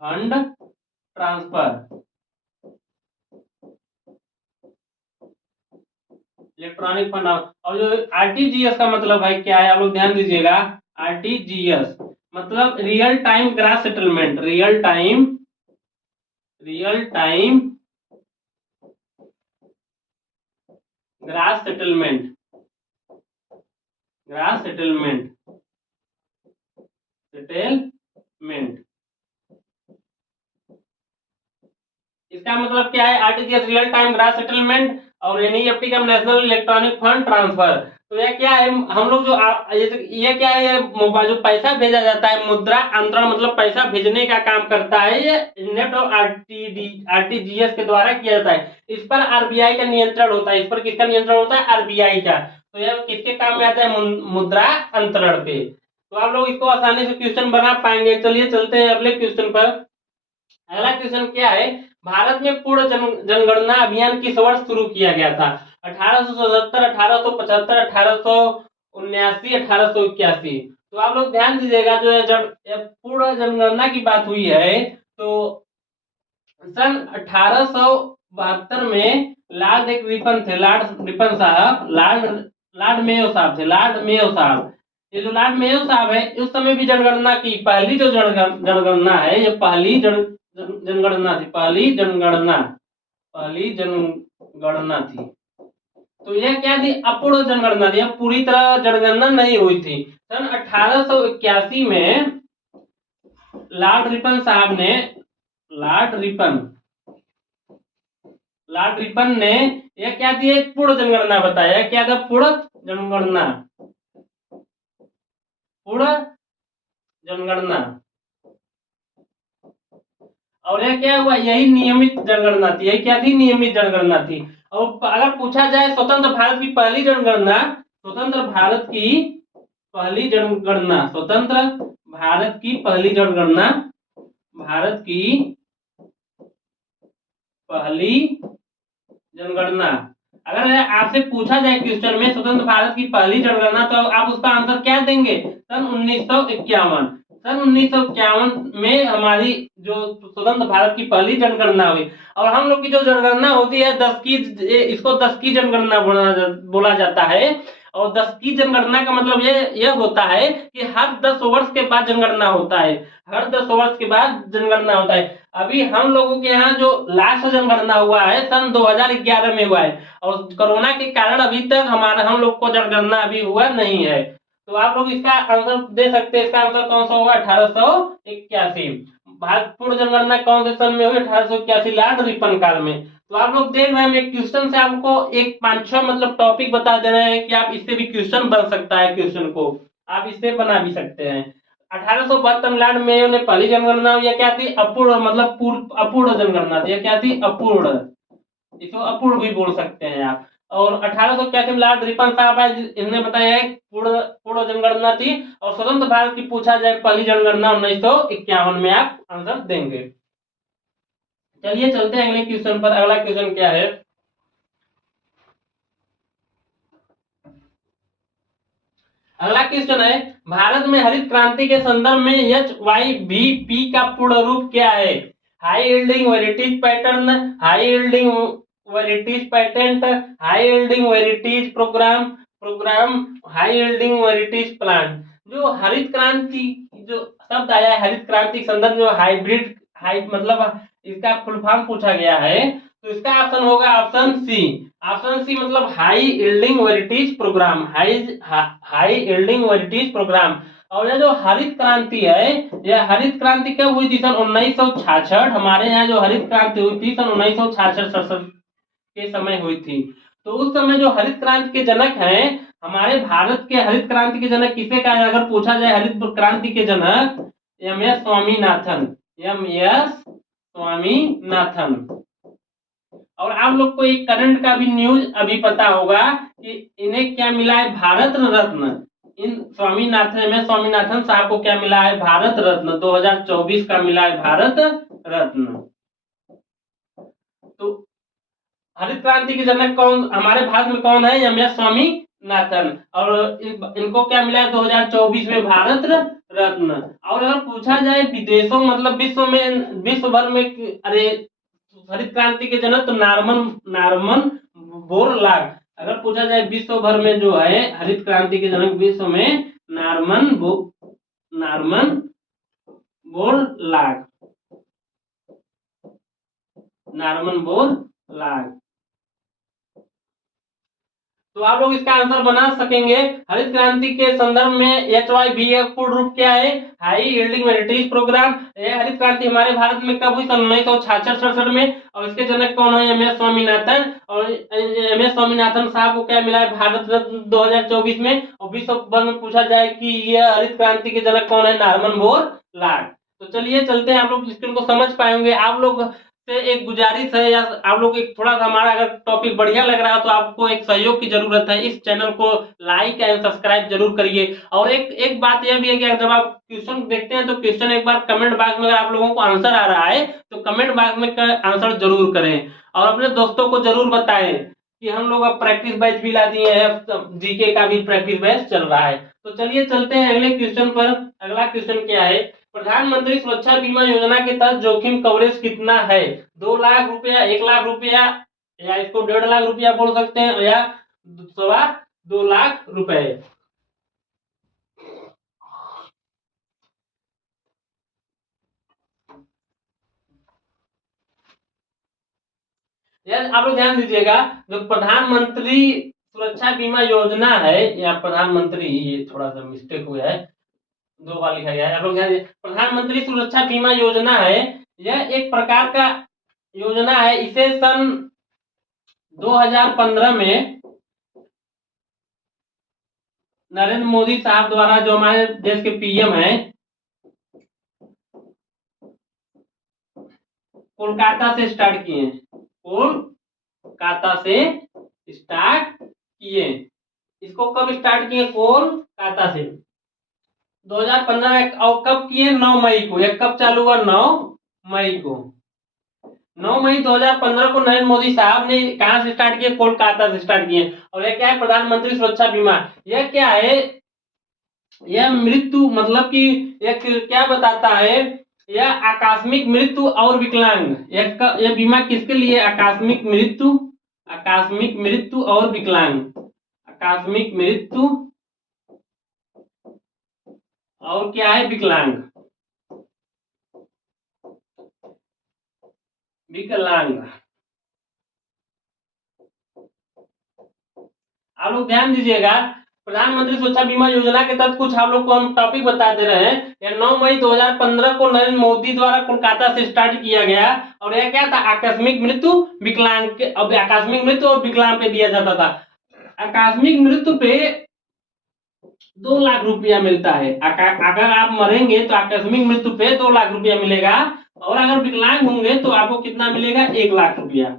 Fund transfer, electronic fund. और जो आरटीजीएस का मतलब है क्या है, आप लोग ध्यान दीजिएगा। आरटीजीएस मतलब real time gross settlement. Real time gross settlement. इसका मतलब क्या है? RTGS real time gross settlement, और एनईएफटी का नेशनल इलेक्ट्रॉनिक फंड ट्रांसफर। तो यह क्या है? हम लोग जो ये क्या है? ये मोबाइल जो पैसा भेजा जाता है, मुद्रा अंतरण मतलब पैसा भेजने का काम करता है, ये नेफ्ट और आरटीजीएस के द्वारा किया जाता है। इस पर आरबीआई का नियंत्रण होता है। इस पर किसका नियंत्रण होता है? आरबीआई का। तो यह किसके काम में आता है? मुद्रा अंतरण पे। तो आप लोग इसको आसानी से क्वेश्चन बना पाएंगे। चलिए चलते हैं अगले क्वेश्चन पर। अगला क्वेश्चन क्या है? भारत में पूर्ण जनगणना अभियान किस वर्ष शुरू किया गया था? 1877, 1875, 1879, 1881। तो आप लोग ध्यान दीजिएगा, जो पूर्ण जनगणना की बात हुई है, तो सन 1872 में लॉर्ड एक रिपन थे, लॉर्ड रिपन साहब, लॉर्ड मेयो साहब थे, लॉर्ड मेयो साहब। ये जो लॉर्ड मेयो साहब है, उस समय भी जनगणना की। पहली जो जनगणना है, ये पहली जनगणना थी। पहली जनगणना थी। तो यह क्या थी? अपूर्ण जनगणना थी। पूरी तरह जनगणना नहीं हुई थी। सन 1881 में लॉर्ड रिपन साहब ने, लॉर्ड रिपन ने यह क्या थी? एक पूर्ण जनगणना बताया। क्या था? पूर्ण जनगणना। और यह क्या हुआ? यही नियमित जनगणना थी। यही क्या थी? नियमित जनगणना थी। और अगर पूछा जाए स्वतंत्र भारत की पहली जनगणना, स्वतंत्र भारत की पहली जनगणना, स्वतंत्र भारत की पहली जनगणना, भारत की पहली जनगणना, अगर आपसे पूछा जाए क्वेश्चन में स्वतंत्र भारत की पहली जनगणना, तो आप उसका आंसर क्या देंगे? सन 1951। सन 1951 में हमारी जो स्वतंत्र भारत की पहली जनगणना हुई। और हम लोग की जो जनगणना होती है, 10 की, इसको 10 की जनगणना बोला जाता है। और 10 की जनगणना का मतलब यह होता है कि हर 10 वर्ष के बाद जनगणना होता है। हर 10 वर्ष के बाद जनगणना होता है। अभी हम लोगों के यहाँ जो लास्ट जनगणना हुआ है, सन 2011 में हुआ है। और कोरोना के कारण अभी तक हम लोग को जनगणना अभी हुआ नहीं है। तो आप लोग इसका आंसर दे सकते हैं। इसका आंसर कौन सा होगा? 1881। भारत पूर्ण जनगणना कौन से सन में हुई? 1881 लॉर्ड रिपन काल में। तो आप लोग देख रहे हैं, एक क्वेश्चन से आपको एक 5-6 मतलब टॉपिक बता दे रहे हैं कि आप इससे भी क्वेश्चन बन सकता है, क्वेश्चन को आप इससे बना भी सकते हैं। 1872 लॉर्ड मेयो ने पहली जनगणना, यह क्या थी? अपूर्ण, मतलब अपूर्ण जनगणना थी। यह क्या थी? अपूर्ण। इसको अपूर्ण भी बोल सकते हैं आप। और 1881 में लॉर्ड रिपन साहब आए, इन्होंने बताया है पूर्ण पूर्ण जनगणना थी। और स्वतंत्र भारत की पूछा जाए पहली जनगणना 1951 में, आप आंसर देंगे। चलिए चलते हैं अगले क्वेश्चन पर। अगला क्वेश्चन क्या है? अगला क्वेश्चन है, भारत में हरित क्रांति के संदर्भ में HYVP का पूर्ण रूप क्या है? High yielding varieties pattern, high yielding varieties patent, high yielding varieties program, high yielding varieties plant. जो हरित क्रांति जो शब्द आया है, हरित क्रांति के संदर्भ जो हाइब्रिड, मतलब इसका फुल फॉर्म पूछा गया है, तो इसका ऑप्शन होगा ऑप्शन सी। ऑप्शन सी मतलब high yielding varieties program, high yielding varieties program. और यह जो हरित क्रांति है, यह हरित क्रांति कब हुई थी? सन 1966। हमारे यहाँ जो हरित क्रांति हुई थी सन 1966 के समय हुई थी। तो उस समय जो हरित क्रांति के जनक हैं, हमारे भारत के हरित क्रांति के जनक किसे कहा जाए? अगर पूछा जाए हरित क्रांति के जनक, MS स्वामीनाथन, MS स्वामीनाथन। और आप लोग को एक करंट का भी न्यूज अभी पता होगा कि इन्हें क्या मिला है? भारत रत्न। इन MS स्वामीनाथन साहब को क्या मिला है? भारत रत्न 2024 का मिला है, भारत रत्न। तो हरित क्रांति के जनक कौन हमारे भारत में कौन है? MS स्वामीनाथन। और इनको क्या मिला है 2024 में? भारत रत्न। और अगर पूछा जाए विदेशों, मतलब विश्व भर में, अरे हरित क्रांति के जनक तो नार्मन बोरलाग। अगर पूछा जाए विश्व भर में जो है हरित क्रांति के जनक विश्व में, नार्मन बोरलाग, नार्मन बोरलाग। तो आप लोग इसका आंसर बना सकेंगे। हरित क्रांति के संदर्भ में HYVF पूर्ण रूप क्या है? High yielding varieties program. यह हरित क्रांति हमारे भारत में कब हुई? सन 1966 में। और इसके जनक कौन है? MS स्वामीनाथन। और MS स्वामीनाथन साहब को क्या मिला है? भारत रत्न 2024 में। और विश्व भर में पूछा जाए कि यह हरित क्रांति के जनक कौन है? Norman Borlaug. तो चलिए चलते हैं, आप लोग स्क्रीन को समझ पाएंगे। आप लोग से एक गुजारिश है, या आप लोग एक थोड़ा सा हमारा अगर टॉपिक बढ़िया लग रहा है तो आपको एक सहयोग की जरूरत है। इस चैनल को लाइक एंड सब्सक्राइब जरूर करिए। और एक बात यह भी है कि जब आप क्वेश्चन देखते हैं तो क्वेश्चन एक बार कमेंट बॉक्स में अगर आप लोगों को आंसर आ रहा है तो कमेंट बॉक्स में आंसर जरूर करें। और अपने दोस्तों को जरूर बताएं कि हम लोग अब प्रैक्टिस बैच भी ला दिए हैं, जीके का भी प्रैक्टिस बैच चल रहा है। तो चलिए चलते हैं अगले क्वेश्चन पर। अगला क्वेश्चन क्या है? प्रधानमंत्री सुरक्षा बीमा योजना के तहत जोखिम कवरेज कितना है? 2 लाख रुपया, 1 लाख रुपया, या इसको 1.5 लाख रुपया बोल सकते हैं, या 2.25 लाख रुपए। यार आप लोग ध्यान दीजिएगा, जो प्रधानमंत्री सुरक्षा बीमा योजना है, या प्रधानमंत्री, ये थोड़ा सा मिस्टेक हुआ है, 2 बार लिखा गया है। आप लोग ध्यान दीजिए, प्रधानमंत्री सुरक्षा बीमा योजना है, यह एक प्रकार का योजना है। इसे सन 2015 में नरेंद्र मोदी साहब द्वारा, जो हमारे देश के PM हैं, कोलकाता से स्टार्ट किए। कोलकाता से स्टार्ट किए। इसको कब स्टार्ट किए? कोलकाता से 2015 में। और कब किए? 9 मई को। यह कब चालू हुआ? 9 मई को। 9 मई 2015 को नरेंद्र मोदी साहब ने कहां से स्टार्ट किया? कोलकाता से स्टार्ट किए। और यह क्या है? प्रधानमंत्री सुरक्षा बीमा। यह क्या है? यह मृत्यु, मतलब कि यह क्या बताता है? यह आकस्मिक मृत्यु और विकलांग। यह बीमा किसके लिए? आकस्मिक मृत्यु, आकस्मिक मृत्यु और विकलांग, आकस्मिक मृत्यु और क्या है? विकलांग, विकलांग। आप लोग ध्यान दीजिएगा, प्रधानमंत्री सुरक्षा बीमा योजना के तहत कुछ आप लोग को हम टॉपिक बता दे रहे हैं। यह 9 मई 2015 को नरेंद्र मोदी द्वारा कोलकाता से स्टार्ट किया गया और यह क्या था, आकस्मिक मृत्यु विकलांग के, अब आकस्मिक मृत्यु और विकलांग पे दिया जाता था। आकस्मिक मृत्यु पे 2 लाख रुपया मिलता है। अगर आप मरेंगे तो आकस्मिक मृत्यु पे 2 लाख रुपया मिलेगा और अगर विकलांग होंगे तो आपको कितना मिलेगा, 1 लाख रुपया।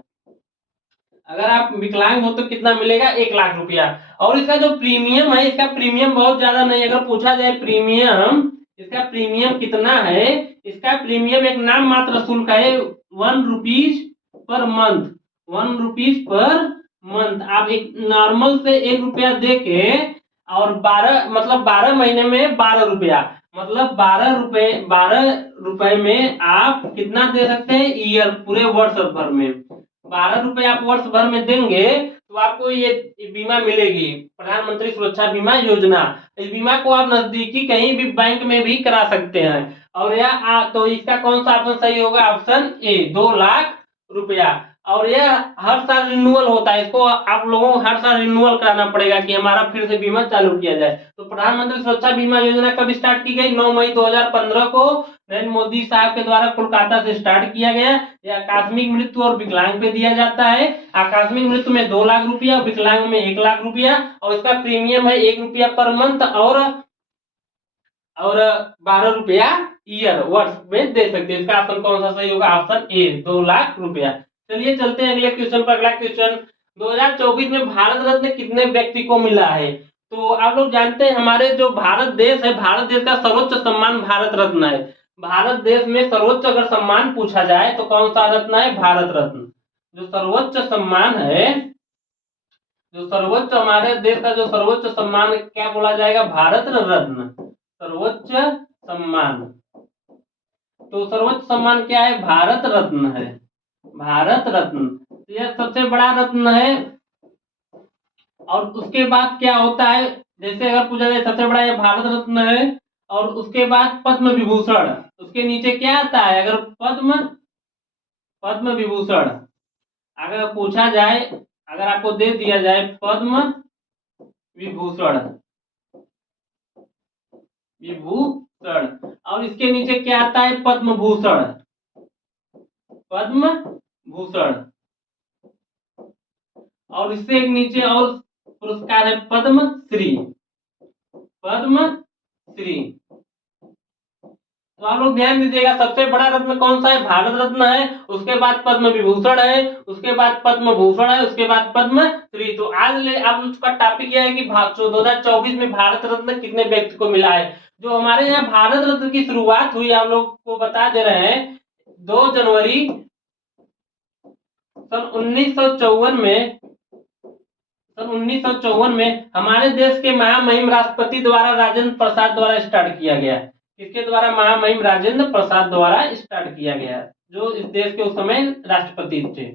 अगर आप विकलांग हो तो कितना मिलेगा, 1 लाख रुपया। और इसका जो प्रीमियम है, इसका प्रीमियम बहुत ज्यादा नहीं। अगर पूछा जाए प्रीमियम, इसका प्रीमियम कितना है, इसका प्रीमियम एक नाम मात्र शुल्क है, 1 rupees per month. 1 rupees per month. आप एक नॉर्मल से 1 रुपया दे के और 12 महीने में 12 रुपया, मतलब 12 रुपए में आप कितना दे सकते हैं, ईयर, पूरे वर्ष भर में 12 रुपए आप वर्ष भर में देंगे तो आपको ये बीमा मिलेगी, प्रधानमंत्री सुरक्षा बीमा योजना। इस बीमा को आप नजदीकी कहीं भी बैंक में भी करा सकते हैं। और यह तो इसका कौन सा ऑप्शन सही होगा, ऑप्शन ए, 2 लाख रुपया। और यह हर साल रिन्यूअल होता है, इसको आप लोगों को हर साल रिन्यूअल कराना पड़ेगा कि हमारा फिर से बीमा चालू किया जाए। तो प्रधानमंत्री सुरक्षा बीमा योजना कब स्टार्ट की गई, 9 मई 2015 को नरेंद्र मोदी साहब के द्वारा कोलकाता से स्टार्ट किया गया। यह आकस्मिक मृत्यु और विकलांग पे दिया जाता है। आकस्मिक मृत्यु में 2 लाख रुपया, विकलांग में 1 लाख रुपया और इसका प्रीमियम है 1 रुपया पर मंथ और 12 रुपया ईयर, वर्ष में दे सकते हैं। इसका ऑप्शन कौन सा सही होगा, ऑप्शन ए, 2 लाख रुपया। चलिए चलते हैं अगले क्वेश्चन पर। अगला क्वेश्चन, 2024 में भारत रत्न कितने व्यक्ति को मिला है। तो आप लोग जानते हैं हमारे जो भारत देश है, भारत देश का सर्वोच्च सम्मान भारत रत्न है। भारत देश में सर्वोच्च अगर सम्मान पूछा जाए तो कौन सा रत्न है, भारत रत्न। जो सर्वोच्च सम्मान है, जो सर्वोच्च हमारे देश का जो सर्वोच्च सम्मान क्या बोला जाएगा, भारत रत्न, सर्वोच्च सम्मान। तो सर्वोच्च सम्मान क्या है, भारत रत्न है, भारत रत्न। तो यह सबसे बड़ा रत्न है। और उसके बाद क्या होता है, जैसे अगर पूछा जाए सबसे बड़ा ये भारत रत्न है और उसके बाद पद्म विभूषण, उसके नीचे क्या आता है, अगर पद्म विभूषण अगर पूछा जाए, अगर आपको दे दिया जाए पद्म विभूषण, विभूषण और इसके नीचे क्या आता है, पद्म भूषण, पद्म भूषण और इससे एक नीचे और पुरस्कार है पद्म श्री, पद्म श्री। तो आप लोग ध्यान दीजिएगा, सबसे बड़ा रत्न कौन सा है, भारत रत्न है, उसके बाद पद्म विभूषण है, उसके बाद पद्म भूषण है, उसके बाद पद्म श्री। तो आज आप उसका टॉपिक यह है कि 2024 में भारत रत्न कितने व्यक्ति को मिला है। जो हमारे यहाँ भारत रत्न की शुरुआत हुई, आप लोग को बता दे रहे हैं, 2 जनवरी सन 1954 में, सन 1954 में हमारे देश के महामहिम राष्ट्रपति द्वारा राजेंद्र प्रसाद द्वारा स्टार्ट किया गया। किसके द्वारा, महामहिम राजेंद्र प्रसाद द्वारा स्टार्ट किया गया, जो इस देश के उस समय राष्ट्रपति थे,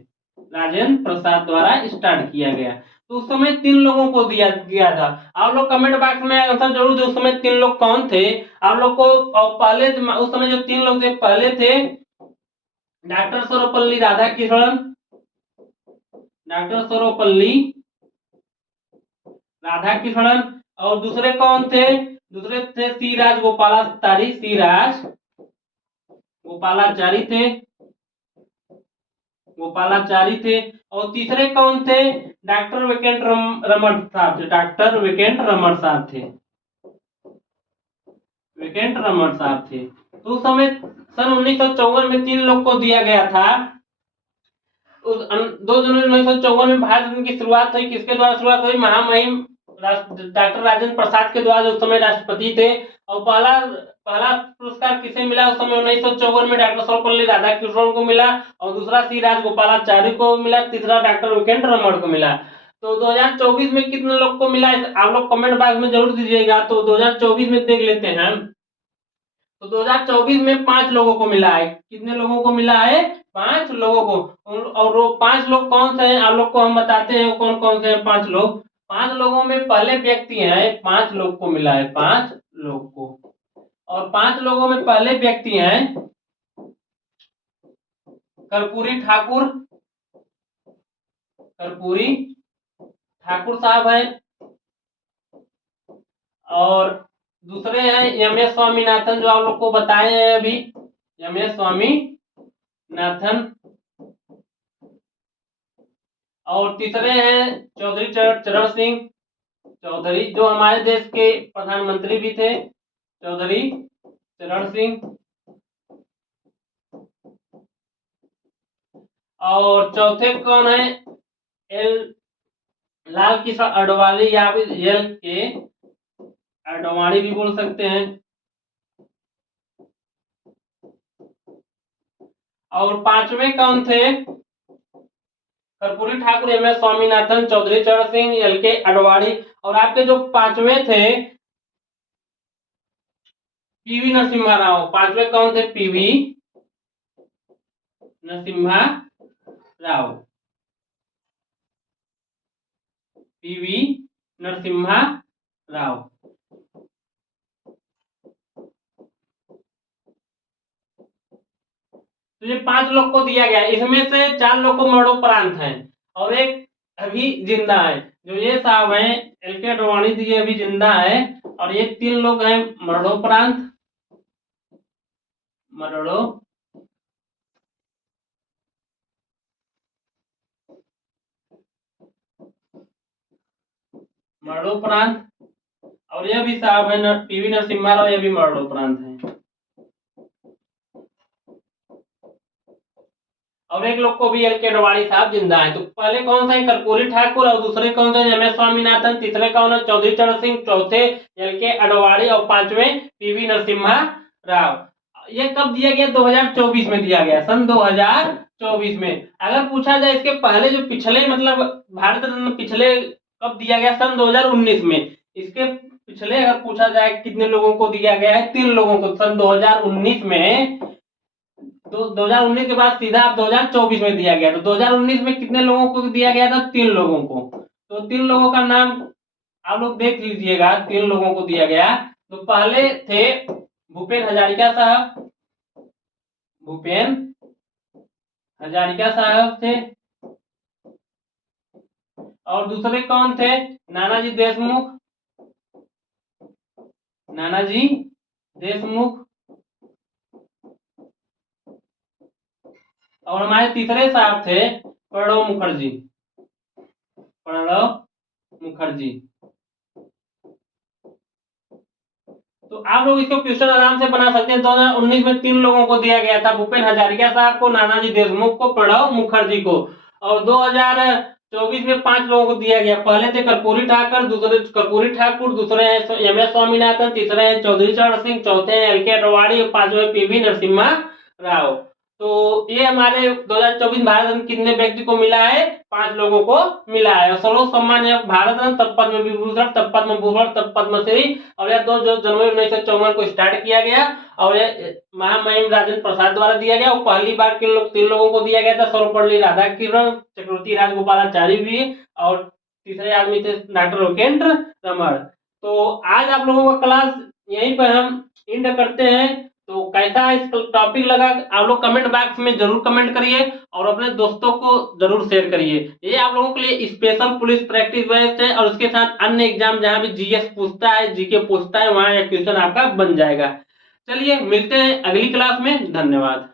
राजेंद्र प्रसाद द्वारा स्टार्ट किया गया। तो उस समय 3 लोगों को दिया गया था। आप लोग कमेंट बॉक्स में आंसर जरूर दो, उस समय 3 लोग कौन थे आप लोग को। और पहले उस समय जो 3 लोग थे, पहले थे डॉक्टर सर्वपल्ली राधाकृष्णन, डॉक्टर सर्वपल्ली राधाकृष्णन। और दूसरे कौन थे, दूसरे थे सी राजगोपालाचारी, सी राजगोपालाचारी थे, गोपालाचारी थे। और तीसरे कौन थे, डॉक्टर विकेंट रमन साहब थे, डॉक्टर विकेंट रमन साहब थे, विकेंट रमन साहब थे। तो उस समय सन 1954 में 3 लोग को दिया गया था। 2 जनवरी 1954 में भारत रत्न की शुरुआत हुई, किसके द्वारा शुरुआत हुई, महामहिम डॉक्टर राजेंद्र प्रसाद के द्वारा, जो उस समय राष्ट्रपति थे। और पहला पुरस्कार किसे मिला उस समय 1954 में, डॉक्टर सर्वपल्ली राधाकृष्णन को मिला और दूसरा सी राजगोपालाचारी को मिला, तीसरा डॉक्टर विकेंट रमन को मिला। तो 2024 में कितने लोग को मिला है, आप लोग कमेंट बॉक्स में जरूर दीजिएगा। तो 2024 में देख लेते हैं। तो 2024 में 5 लोगों को मिला है। कितने लोगों को मिला है, 5 लोगों को। और वो 5 लोग कौन से हैं, आप लोग को हम बताते हैं कौन कौन से हैं 5 लोग। 5 लोगों में पहले व्यक्ति हैं, 5 लोग को मिला है, 5 लोग को। और 5 लोगों में पहले व्यक्ति हैं कर्पूरी ठाकुर, कर्पूरी ठाकुर साहब है। और दूसरे हैं एम एस स्वामीनाथन, जो आप लोग को बताए हैं अभी, एम एस स्वामीनाथन। और तीसरे हैं चौधरी चरण सिंह चौधरी, जो हमारे देश के प्रधानमंत्री भी थे, चौधरी चरण सिंह। और चौथे कौन है, एल लाल किशन अडवाणी, या फिर एल के अडवाणी भी बोल सकते हैं। और पांचवें कौन थे, कर्पूरी ठाकुर, एम एस स्वामीनाथन, चौधरी चरण सिंह, एल के अडवाणी। और आपके जो पांचवें थे पीवी नरसिम्हा राव। पांचवें कौन थे, पीवी नरसिम्हा राव, पीवी नरसिम्हा राव। तो ये 5 लोग को दिया गया, इसमें से 4 लोग को मरणोपरांत हैं और एक अभी जिंदा है। जो ये साहब हैं एल के अडवाणी जी, अभी जिंदा है। और ये 3 लोग हैं मरणोपरांत, मरणोपरांत। और ये भी साहब है पीवी नरसिम्हा राव, ये भी मरणोपरांत है। और एक लोग को भी एल के अडवाणी साहब जिंदा है। तो पहले कौन सा है, कर्पूरी ठाकुर, और दूसरे कौन सा एम एस स्वामीनाथन, तीसरे कौन है चौधरी चरण सिंह, चौथे एल के अडवाणी, और पांचवें पीवी नरसिम्हा राव। ये कब दिया गया, 2024 में दिया गया, सन 2024 में। अगर पूछा जाए इसके पहले जो पिछले, मतलब भारत रत्न पिछले कब दिया गया, सन 2019 में। इसके पिछले अगर पूछा जाए कितने लोगों को दिया गया है, 3 लोगों को, सन 2019 में। तो 2019 के बाद सीधा 2024 में दिया गया। तो 2019 में कितने लोगों को दिया गया था, 3 लोगों को। तो 3 लोगों का नाम आप लोग देख लीजिएगा, 3 लोगों को दिया गया। तो पहले थे भूपेन हजारिका साहब, भूपेन हजारिका साहब थे। और दूसरे कौन थे, नानाजी देशमुख, नानाजी देशमुख। और हमारे तीसरे साहब थे प्रणब मुखर्जी, प्रणब मुखर्जी। तो आप लोग इसको क्वेश्चन आराम से बना सकते हैं। 2019 में 3 लोगों को दिया गया था, भूपेन हजारिका साहब को, नानाजी देशमुख को, प्रणब मुखर्जी को। और 2024 में 5 लोगों को दिया गया। पहले थे कर्पूरी ठाकुर, दूसरे हैं एम एस स्वामीनाथन, तीसरे हैं चौधरी चरण सिंह, चौथे हैं एल के अडवाणी, और पांचवें पीवी नरसिम्हा राव। तो ये हमारे 2024 भारत रत्न कितने व्यक्ति को मिला है, 5 लोगों को मिला है। सर्वोच्च सम्मान है भारत रत्न, तब पद्म विभूषण, तब पद्म भूषण, तब पद्मश्री। और यह 2 जनवरी 1954 को स्टार्ट किया गया। और यह महामहिम राजेंद्र प्रसाद द्वारा दिया गया। और पहली बार 3 लोगों को दिया गया था, सर्वपल्ली राधाकृष्णन, चक्रवर्ती राजगोपालाचारी भी, और तीसरे आदमी थे डॉक्टर लोकेंद्र रमन। तो आज आप लोगों का क्लास यहीं पर हम एंड करते हैं। तो कैसा इस टॉपिक लगा, आप लोग कमेंट बॉक्स में जरूर कमेंट करिए, और अपने दोस्तों को जरूर शेयर करिए। ये आप लोगों के लिए स्पेशल पुलिस प्रैक्टिस बैच है, और उसके साथ अन्य एग्जाम जहां भी जीएस पूछता है, जीके पूछता है, वहां यह क्वेश्चन आपका बन जाएगा। चलिए मिलते हैं अगली क्लास में, धन्यवाद।